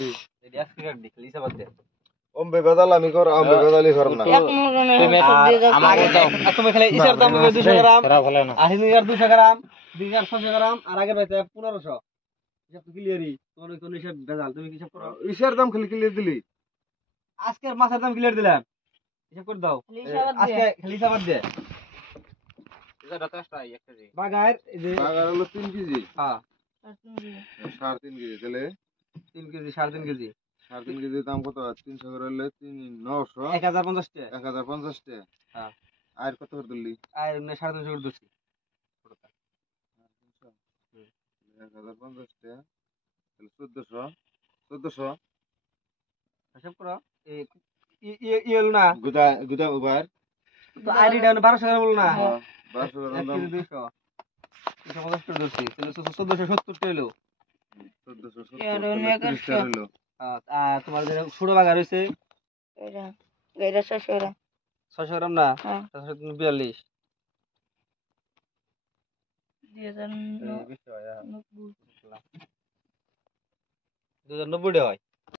দি এডি আজকে কাট দি লিসা বাদ দে ওমবে বেদাল আমি কর আমবে বেদালি কর না আমাকে তুমি খালি ইসার দাম 200 গ্রাম আহিনিয়ার 200 গ্রাম দিগার 600 গ্রাম আর আগের বাইতে 1500 হিসাব তো ক্লিয়ারই তোমার কোন হিসাব বেজাল তুমি হিসাব করো ইসার দাম খালি ক্লিয়ার দিলি আজকের মাছের দাম ক্লিয়ার দিলাম হিসাব করে দাও আজকে খালি হিসাব দে এটা 10 টাকা এক কেজি বাগার এই যে বাগার হলো 3 কেজি হ্যাঁ 3.5 কেজি তাহলে 3 কেজি 3.5 কেজি 3.5 কেজি দাম কত 300 করে হলে 900 1050 টাকা 1050 টাকা হ্যাঁ আর কত করে দিলি আর 350 করে দিছি 1050 টাকা তাহলে 1400 হিসাব করো এই হলো না গুদা গুদা উবার তো আইডি ডাউন 1200 টাকা বল না 1200 টাকা দাম 200 250 করে দিছি তাহলে 1470 টাকা হলো 1470 টাকা হলো আর তোমার যে ছোট বাগার হইছে এটা 600 গ্রাম 600 গ্রাম না হ্যাঁ 42 2090 2090 হয়